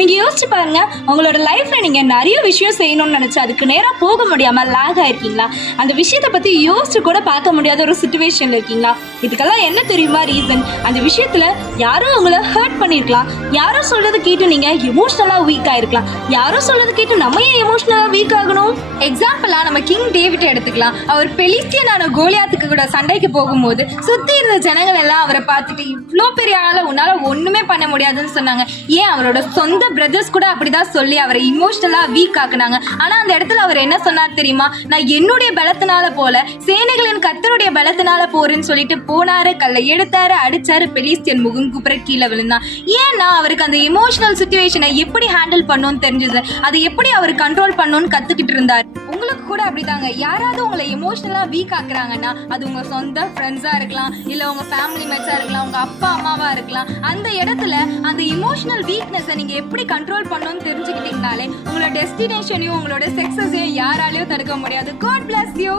நீங்க யோசிச்சு பாருங்க, உங்களோட லைஃப்ல நீங்க நிறைய விஷயம் செய்யணும்னு நினைச்சு அதுக்கு நேரா போக முடியாம லாக் ஆயிருக்கீங்களா? அந்த விஷயத்தை பத்தி யோசிச்சு கூட பார்க்க முடியாத ஒரு சிச்சுவேஷன்ல இருக்கீங்களா? இதுக்கெல்லாம் என்ன தெரியுமா ரீசன்? அந்த விஷயத்துல யாரும் உங்களை ஹர்ட் பண்ணிருக்கலாம், யாரோ சொல்றது கேட்டு நீங்க எமோஷனலா வீக் ஆயிருக்கலாம், யாரோ சொல்றது கேட்டு நம்ம ஏன் எமோஷனலா வீக் ஆகணும்? எக்ஸாம்பிளா நம்ம கிங் டேவிட் எடுத்துக்கலாம். அவர் பெலிஸ்தியனான கோலியாத்துக்கு கூட சண்டைக்கு போகும்போது சுத்தி இருந்த ஜனங்கள் எல்லாம் அவரை பார்த்துட்டு இவ்வளோ பெரிய ஆள உன்னால ஒண்ணுமே பண்ண முடியாதுன்னு சொன்னாங்க. ஏன் அவரோட சொந்த பிரதர்ஸ் கூட அப்படிதான் சொல்லி அவரை இமோஷனலா வீக் ஆக்குனாங்க. ஆனா அந்த இடத்துல அவர் என்ன சொன்னார் தெரியுமா? நான் என்னுடைய பலத்தினால போல, சேனைகளின் கர்த்தருடைய பலத்தினால போறேன்னு சொல்லிட்டு போனாரு, கல்லை எடுத்தாரு, அடிச்சாரு, பெலிஸ்தியன் முகம் குப்புற கீழே விழுந்தான். ஏன்னா அவருக்கு அந்த இமோஷனல் சிச்சுவேஷனை எப்படி ஹேண்டில் பண்ணணும்னு தெரிஞ்சது, அதை எப்படி அவர் கண்ட்ரோல் பண்ணணும்னு கத்துக்கிட்டு இருந்தார். உங்களுக்கு கூட அப்படிதாங்க, யாராவது உங்களை எமோஷனலா வீக் ஆக்குறாங்கன்னா அது உங்க சொந்த ஃப்ரெண்ட்ஸா இருக்கலாம், இல்ல உங்க ஃபேமிலி மெட்ஸா இருக்கலாம், உங்க அப்பா அம்மாவா இருக்கலாம். அந்த இடத்துல அந்த இமோஷனல் வீக்னஸை நீங்க எப்படி கண்ட்ரோல் பண்ணணும்னு தெரிஞ்சுக்கிட்டீங்கனாலே உங்களோட டெஸ்டினேஷனையும் உங்களோட சக்சஸையும் யாராலையும் தடுக்க முடியாது. God bless you.